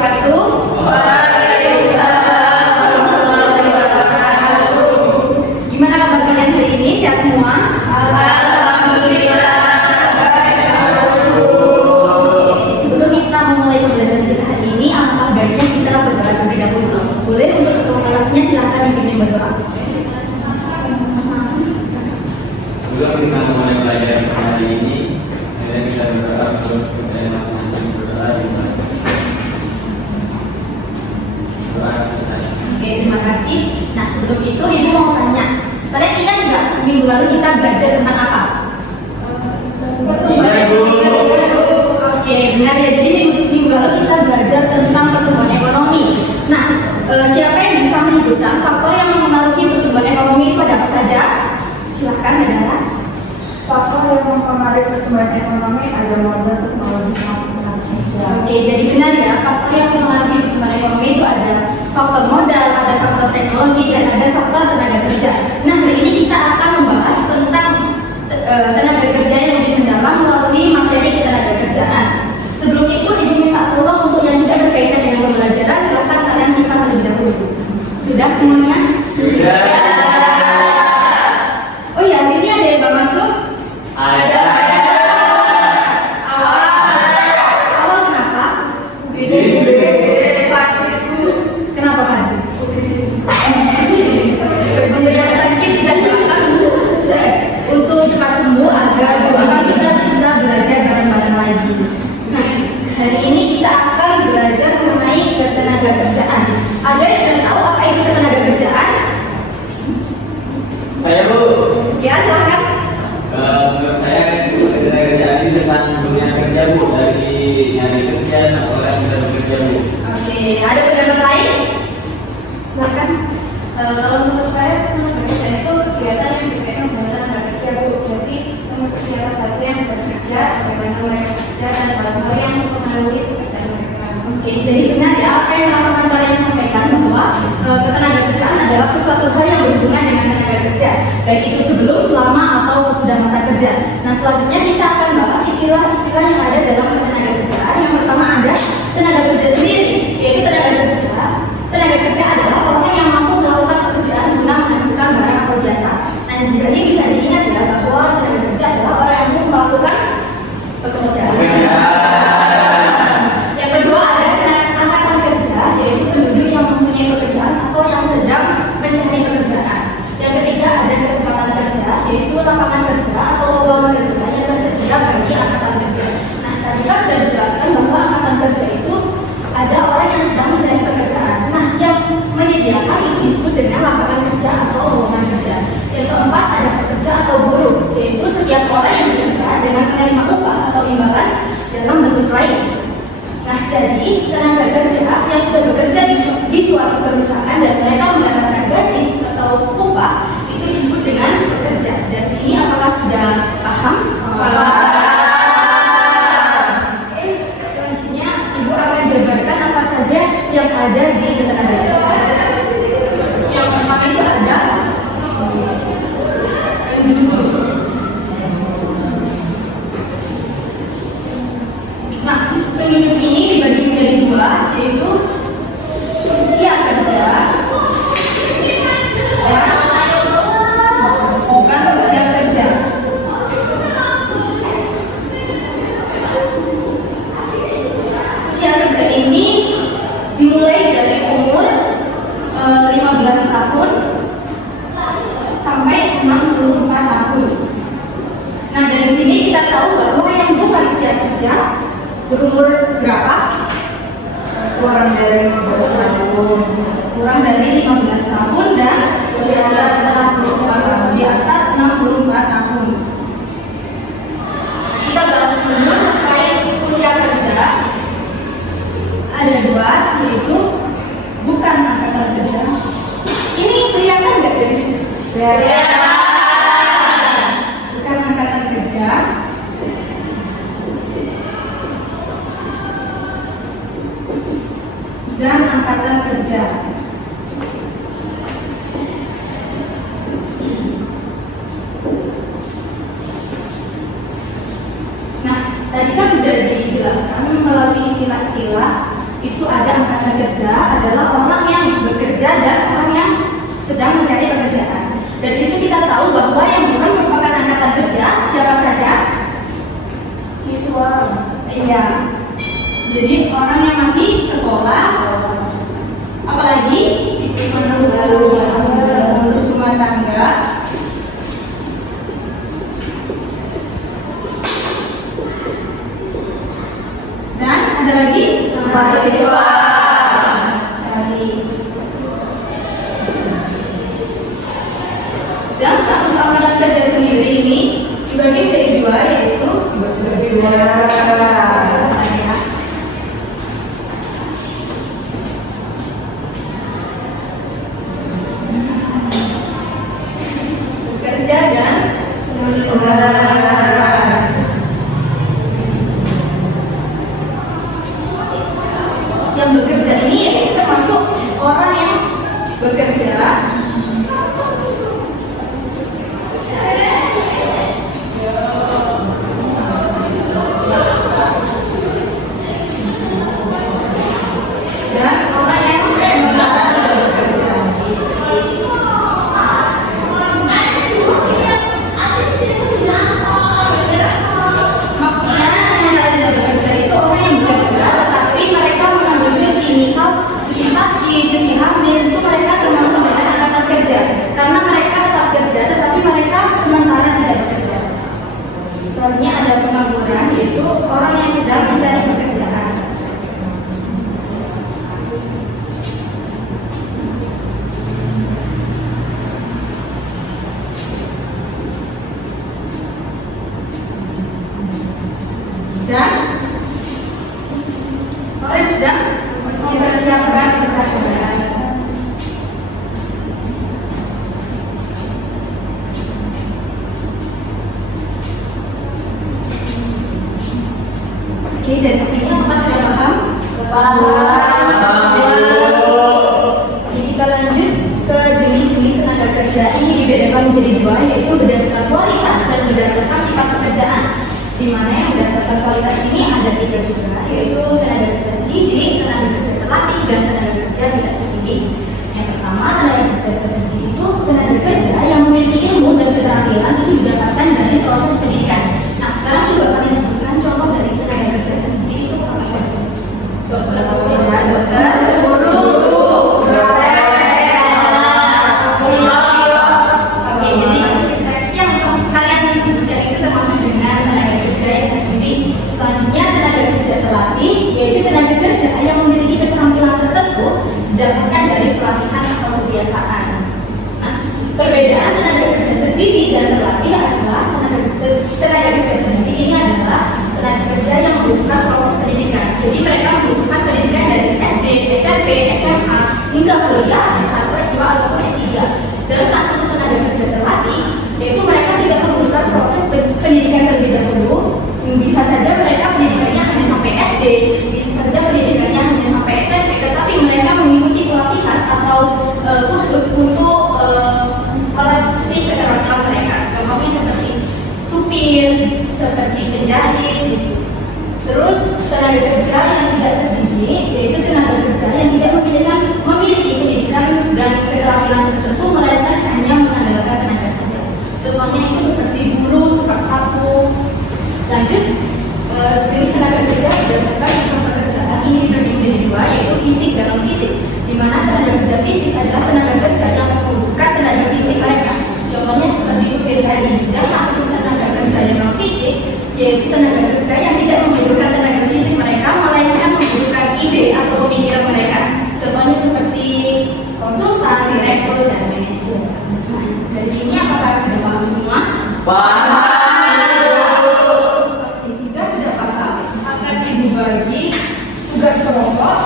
wabarakatuh. Waalaikumsalam warahmatullahi wabarakatuh. Gimana kabar kalian hari ini? Sehat semua? Alhamdulillah. Sebelum kita memulai pembelajaran kita hari ini, alangkah baiknya kita berdoa terlebih dahulu. Boleh untuk ketua kelasnya silakan dipimpin berdoa. Sebelum kita mulai pelajaran hari ini, kita berdoa untuk kita masing-masing berdoa di sana. Doa selesai. Oke, terima kasih. Nah, sebelum itu Ibu mau tanya, kalian ingat nggak minggu lalu kita belajar tentang apa? Iya, Bu. Oke, benar ya. Jadi minggu lalu kita belajar tentang pertumbuhan ekonomi. Nah, siapa yang bisa menyebutkan faktor yang mempengaruhi pertumbuhan ekonomi itu ada apa saja? Silahkan, Saudara. Faktor yang mempengaruhi pertumbuhan ekonomi ada modal, teknologi, sama tenaga kerja. Oke, jadi benar ya, faktor yang mempengaruhi pertumbuhan ekonomi itu ada faktor modal, ada faktor teknologi, dan ada faktor tenaga kerja. Nah, hari ini kita akan membahas tentang tenaga kerja yang lebih mendalam melalui materi ketenaga kerjaan. Sebelum itu, Ibu minta tolong untuk yang tidak berkaitan dengan pembelajaran, silakan kalian simpan terlebih dahulu. Sudah semuanya? Sudah. Oh ya, hari ini ada yang baru masuk? Ada. Awal kenapa? Kenapa kan? Untuk yang sakit kita doakan untuk cepat sembuh agar doakan kita bisa belajar bareng-bareng lagi. Nah, hari ini kita akan belajar mengenai ketenaga kerjaan. Ada yang sudah tahu apa itu ketenaga kerjaan? Saya, Bu. Ya, silakan. Menurut saya ketenaga kerjaan ini tentang dunia kerja, Bu, dari nyari kerja sampai orang bisa bekerja, Bu. Oke, ada pendapat lain? Silakan. Kalau menurut saya tenaga kerja itu kegiatan yang berkaitan dengan tenaga kerja, Bu. Jadi termasuk siapa saja yang bisa bekerja, bagaimana mereka bekerja, dan hal-hal yang mempengaruhi pekerjaan mereka. Oke, jadi benar ya apa yang akan kalian sampaikan bahwa ketenaga kerjaan adalah sesuatu hal yang berhubungan dengan tenaga kerja, baik itu sebelum, selama, atau sesudah masa kerja. Nah, selanjutnya kita akan bahas istilah-istilah yang ada dalam ketenaga kerjaan. Yang pertama ada tenaga kerja sendiri, yaitu tenaga kerja adalah orang yang mampu melakukan pekerjaan guna menghasilkan barang atau jasa. Nah, jadi bisa diingat ya bahwa tenaga kerja adalah orang yang mampu melakukan pekerjaan. Yang kedua ada angkatan kerja, yaitu penduduk yang mempunyai pekerjaan atau yang sedang mencari pekerjaan. Yang ketiga ada kesempatan kerja, yaitu lapangan kerja atau lowongan kerja yang tersedia bagi angkatan kerja. Nah, tadi kan sudah dijelaskan bahwa angkatan kerja itu ada orang yang sedang mencari pekerjaan. Nah, yang menyediakan itu disebut dengan lapangan kerja atau lowongan kerja. Yang keempat ada pekerja atau buruh, yaitu setiap orang yang bekerja dengan menerima upah atau imbalan dalam bentuk lain. Nah, jadi tenaga kerja yang sudah bekerja di suatu perusahaan dan mereka mendapatkan gaji atau upah itu disebut dengan pekerja. Dan sini apakah sudah paham? Oke, selanjutnya Ibu akan jabarkan apa saja yang ada di ketenaga kerjaan. Yang pertama itu ada penduduk. Nah, penduduk ini dibagi menjadi dua, yaitu usia kerja dan bukan usia kerja. Usia kerja ini dimulai dari umur 15 tahun sampai 64 tahun. Nah, dari sini kita tahu bahwa yang bukan usia kerja berumur berapa? Kurang dari 15 tahun. Kurang dari 15 tahun dan di atas 64 tahun. Kita bahas dulu terkait usia kerja. Ada dua, yaitu bukan angkatan kerja. Ini kelihatan nggak dari sini? Bukan angkatan kerja. Dan angkatan kerja. Nah, tadi kan sudah dijelaskan melalui istilah-istilah itu ada angkatan kerja adalah orang yang bekerja dan orang yang sedang mencari pekerjaan. Dari situ kita tahu bahwa yang bukan merupakan angkatan kerja siapa saja? Siswa. Iya. Jadi orang yang masih sekolah, apalagi mengurus rumah tangga, dan ada lagi mahasiswa. Dan untuk angkatan kerja sendiri ini dibagi menjadi dua, yaitu bekerja dan yang bekerja ini yaitu termasuk orang yang bekerja dan orang yang melakukan bekerja. Maksudnya sementara tidak bekerja itu orang yang bekerja tetapi mereka mengambil cuti, misal cuti sakit, cuti hamil, itu mereka termasuk dengan angkatan kerja karena mereka tetap kerja tetapi mereka sementara tidak bekerja. Selanjutnya ada pengangguran, yaitu orang yang sedang mencari pekerjaan. Dan orang sedang mempersiapkan pekerjaan. Oke, dari sini apa sudah paham? Oke, kita lanjut ke jenis-jenis tenaga kerja. Ini dibedakan menjadi dua, yaitu berdasarkan kualitas dan berdasarkan sifat pekerjaan. Di mana yang berdasarkan kualitas ini ada tiga juga, yaitu tenaga kerja terdidik, tenaga kerja terlatih, dan tenaga kerja tidak terdidik. Yang pertama, tenaga kerja terdidik itu tenaga kerja yang memiliki ilmu dan keterampilan itu didapatkan dari proses pendidikan. Nah, sekarang coba kalian sebutkan contoh dari tenaga kerja terdidik itu apa saja? Dokter, guru, oke, jadi yang kalian sebutkan itu termasuk dengan tenaga kerja yang terdidik. Selanjutnya tenaga kerja terlatih, yaitu tenaga kerja yang memiliki keterampilan tertentu didapatkan dari pelatihan atau kebiasaan. Nah, perbedaan tenaga kerja terdidik dan terlatih adalah tenaga kerja terdidik ini adalah tenaga kerja yang membutuhkan proses pendidikan. Jadi mereka membutuhkan pendidikan dari SD, SMP, SMA hingga kuliah S1, S2 ataupun S3. Sedangkan untuk tenaga kerja terlatih, yaitu mereka tidak membutuhkan proses pendidikan terlebih dahulu. Bisa saja mereka pendidikannya hanya sampai SD, bisa saja pendidikannya hanya sampai SMP, tetapi mereka mengikuti pelatihan atau kursus untuk melatih keterampilan mereka. Contohnya seperti supir, seperti penjahit, gitu. Terus tenaga kerja yang tidak terdidik, yaitu tenaga kerja yang tidak memiliki pendidikan dan keterampilan tertentu, melainkan hanya mengandalkan tenaga saja. Contohnya itu seperti buruh, tukang sapu. Lanjut, jenis tenaga kerja berdasarkan sistem pekerjaan ini dibagi menjadi dua, yaitu fisik dan non fisik. Di mana tenaga kerja fisik adalah tenaga kerja yang membutuhkan tenaga fisik mereka. Contohnya seperti supir tadi. Sedangkan untuk tenaga kerja yang non fisik, yaitu tenaga kerja yang tidak membutuhkan tenaga fisik mereka, melainkan membutuhkan ide atau pemikiran mereka. Contohnya seperti konsultan, direktur, dan manajer. Nah, dari sini apakah sudah paham semua? Paham. Jika sudah paham, akan dibagi tugas kelompok.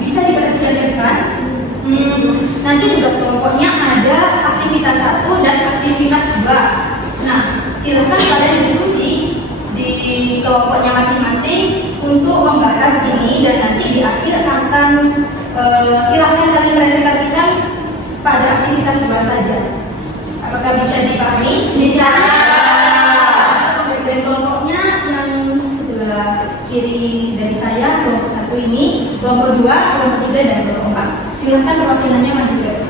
Bisa diperhatikan ke depan. Nanti tugas kelompoknya ada aktivitas 1 dan aktivitas 2. Nah, silakan kalian diskusi di kelompoknya masing-masing untuk membahas ini, dan nanti di akhir akan silakan kalian presentasikan pada aktivitas 2 saja. Apakah bisa dipahami? Bisa. kelompok 2, kelompok 3, dan kelompok 4. Silakan perwakilannya maju ke depan.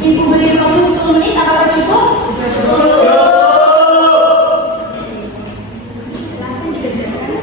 Ibu beri waktu 10 menit, apakah cukup? Silakan dikerjakan.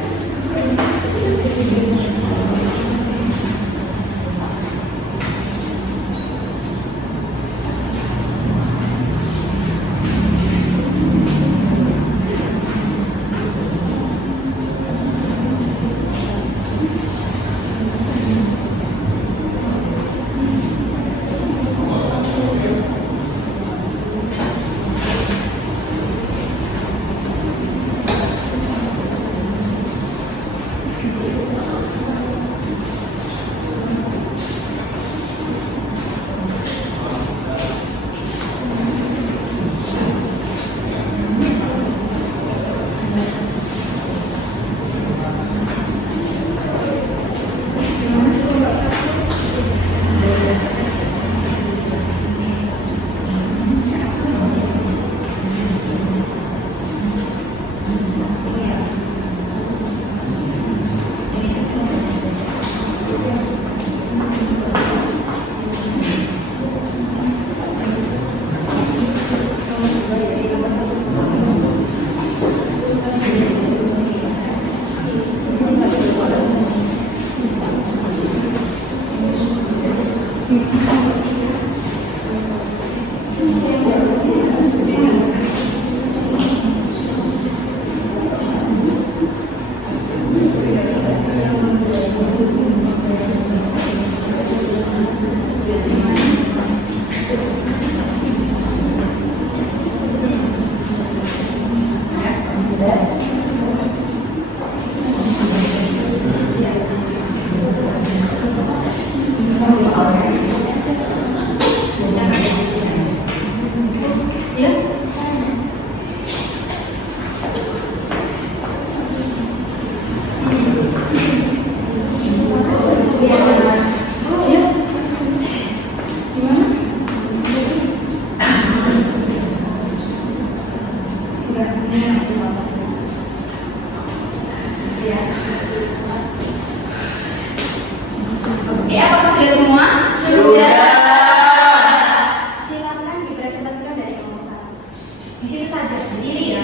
Ya. Ya, apakah sudah semua? Sudah. Silakan dipresentasikan dari kelompok 1. Di situ saja, berdiri ya.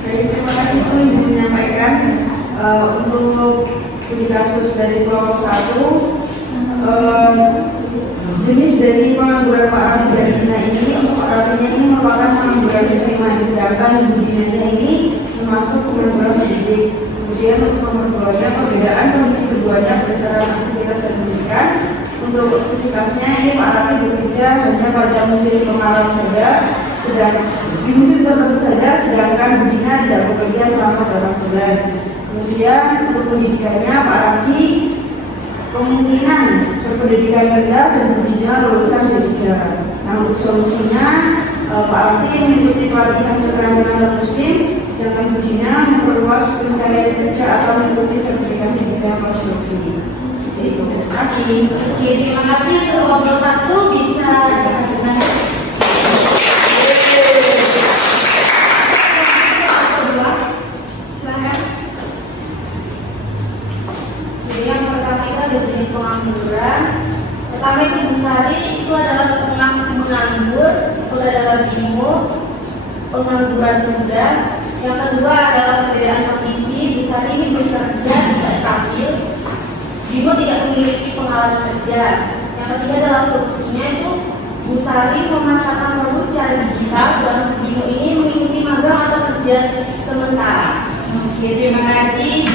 Baik, terima kasih Bu izin menyampaikan untuk studi kasus dari kelompok 1. Jenis dari pengangguran Pak Arfi dan Dina ini, untuk Pak Arfinya ini merupakan pengangguran musiman, sedangkan Ibu Dinanya ini termasuk pengangguran pendidik. Kemudian untuk nomor 2-nya, perbedaan kondisi keduanya berdasarkan aktivitas dan pendidikan. Untuk aktivitasnya ini Pak Arfi bekerja hanya pada musim kemarau saja, di musim tertentu saja, sedangkan Bu Dina tidak bekerja selama 8 bulan. Kemudian untuk pendidikannya Pak Arfi kemungkinan berpendidikan rendah dan ujinya lulusan D3. Nah, untuk solusinya Pak Arfi mengikuti pelatihan keterampilan dan muslim, sedangkan ujinya memperluas pencarian kerja atau mengikuti sertifikasi bidang konstruksi. Jadi, terima kasih. Oke, terima kasih untuk kelompok 1 bisa dilanjutkan. Kelompok 2, silakan. Jadi yang pertama itu ada jenis pengangguran. Pertama itu Bu Sari, itu adalah setengah menganggur, itu adalah BIMO, pengangguran muda. Yang kedua adalah perbedaan kondisi. Bu Sari ini bekerja tidak stabil, BIMO tidak memiliki pengalaman kerja. Yang ketiga adalah solusinya itu Bu Sari memasarkan produk secara digital, sedangkan BIMO ini mengikuti magang atau kerja sementara. Oke, terima kasih.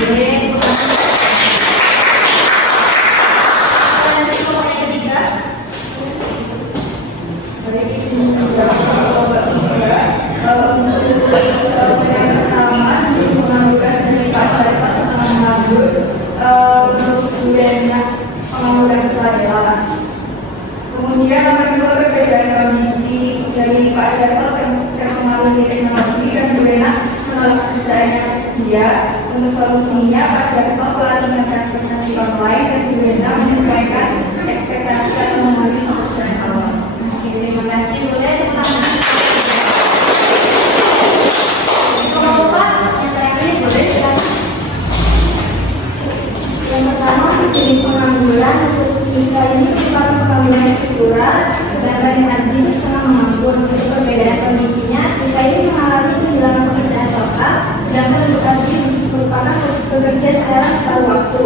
IPA ini merupakan pembangunan struktural, sedangkan yang tadi itu setengah menganggur. Untuk perbedaan kondisinya, IPA ini mengalami kehilangan pekerjaan total, sedangkan untuk tadi merupakan bekerja secara tepat waktu.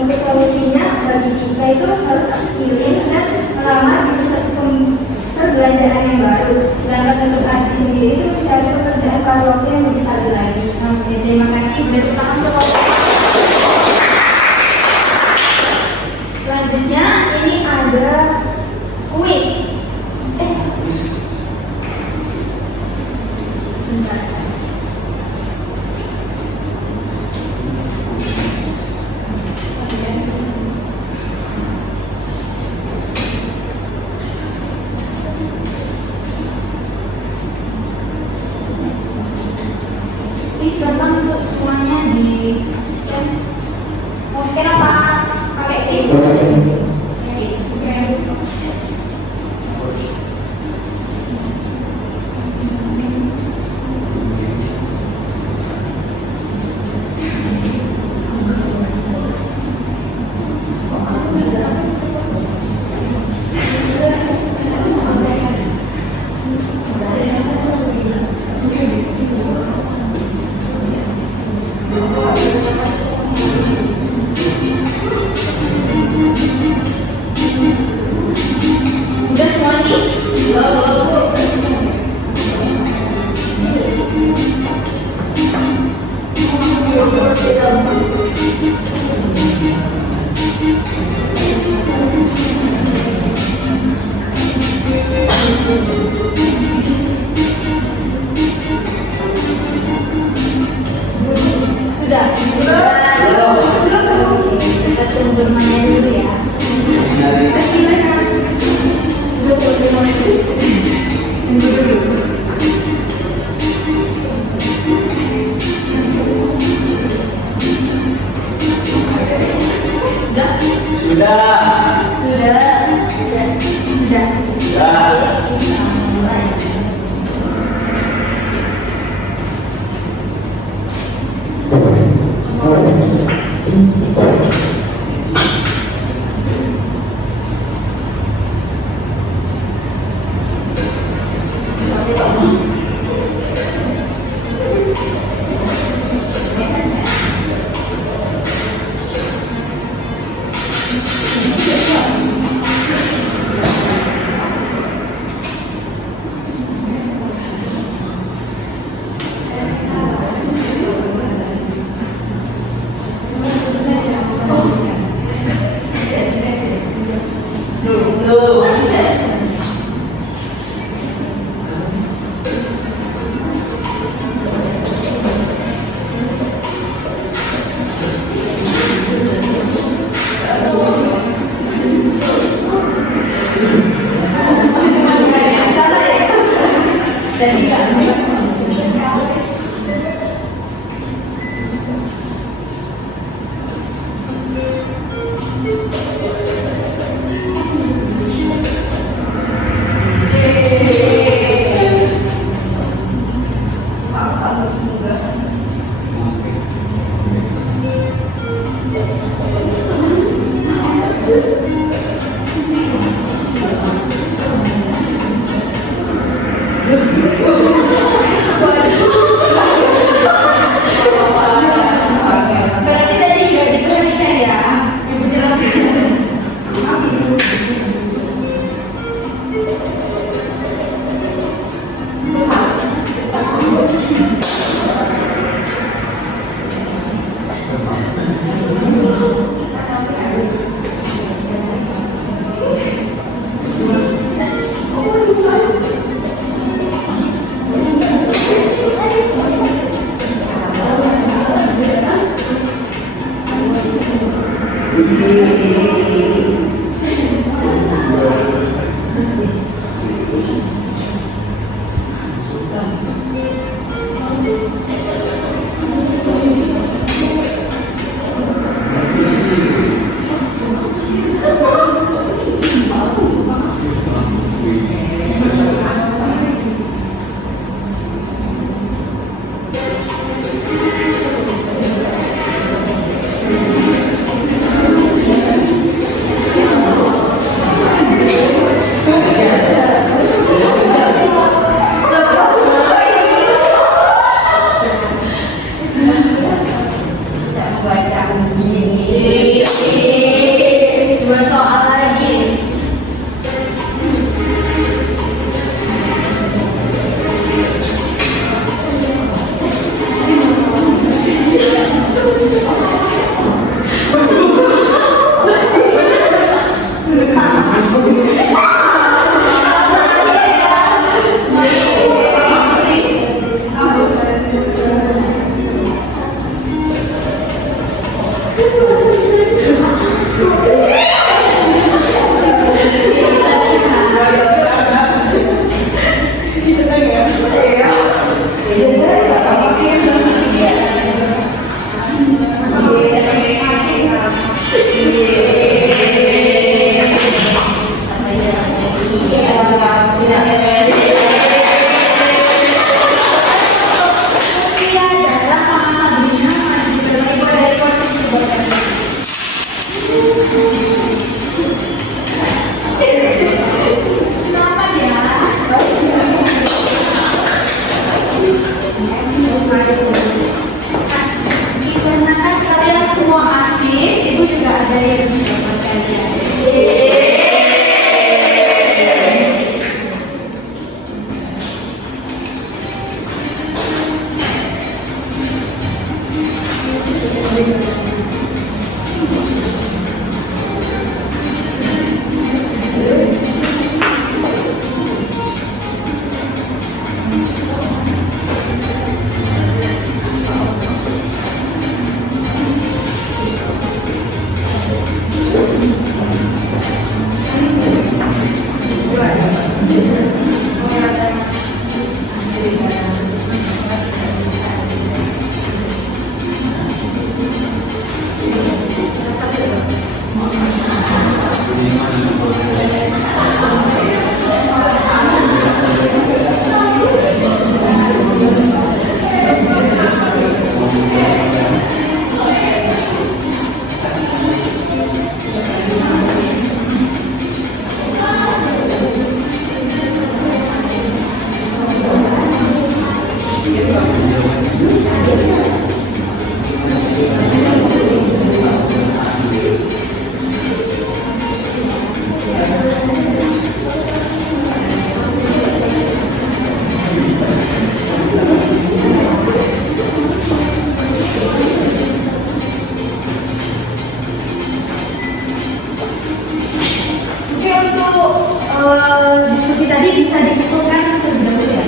Untuk solusinya, bagi kita itu harus upskilling dan melamar di pusat perbelanjaan yang baru. Sedangkan untuk Adi sendiri itu mencari pekerjaan pada waktu yang lebih stabil lagi. Oke, terima kasih. Beri tangan untuk selanjutnya ini ada kuis. Sebentar. Please datang untuk semuanya di scan. Mau scan apa? Pakai pin? Udah semua nih? Belum. Udah. Kita tunggu rumahnya dulu ya. diskusi tadi bisa dikumpulkan terlebih dahulu ya.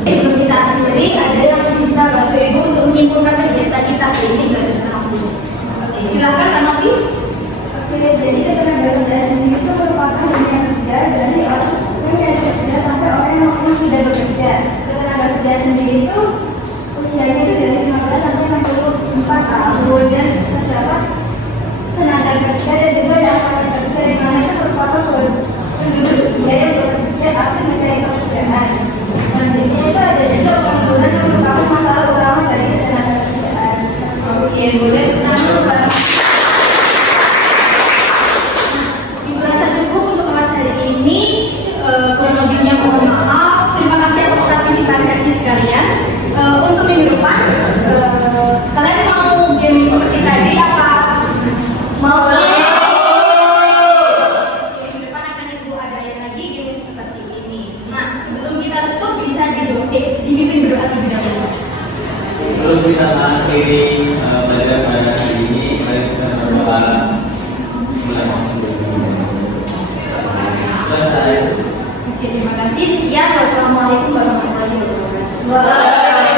Sebelum kita akhiri, ada yang bisa bantu Ibu untuk menyimpulkan kegiatan kita hari ini belajar tenang dulu. Oke, silakan Kak Novi. Oke, jadi ketenaga kerjaan sendiri itu merupakan dunia kerja dari orang yang tidak bekerja sampai orang yang memang sudah bekerja. Ketenaga kerjaan sendiri itu usianya itu dari 15 sampai 64 tahun dan terdapat tenaga kerja dan juga yang akan bekerja di mana itu merupakan penduduk usia yang bekerja tapi mencari pekerjaan. Selanjutnya itu ada juga pengangguran yang merupakan masalah utama dari tenaga kerjaan. Oke, boleh. Dirasa cukup untuk kelas hari ini. Kurang lebihnya mohon maaf. Terima kasih atas partisipasi aktif kalian. Untuk minggu depan, kalian mau game seperti tadi apa? Mau? Minggu depan akan ada yang lagi game seperti ini. Nah, sebelum kita tutup bisa dibimbing berdoa terlebih dahulu. Sebelum kita mengakhiri pelajaran pada hari ini, mari kita berdoa. Selesai. Oke, terima kasih. Sekian. Wassalamualaikum warahmatullahi wabarakatuh.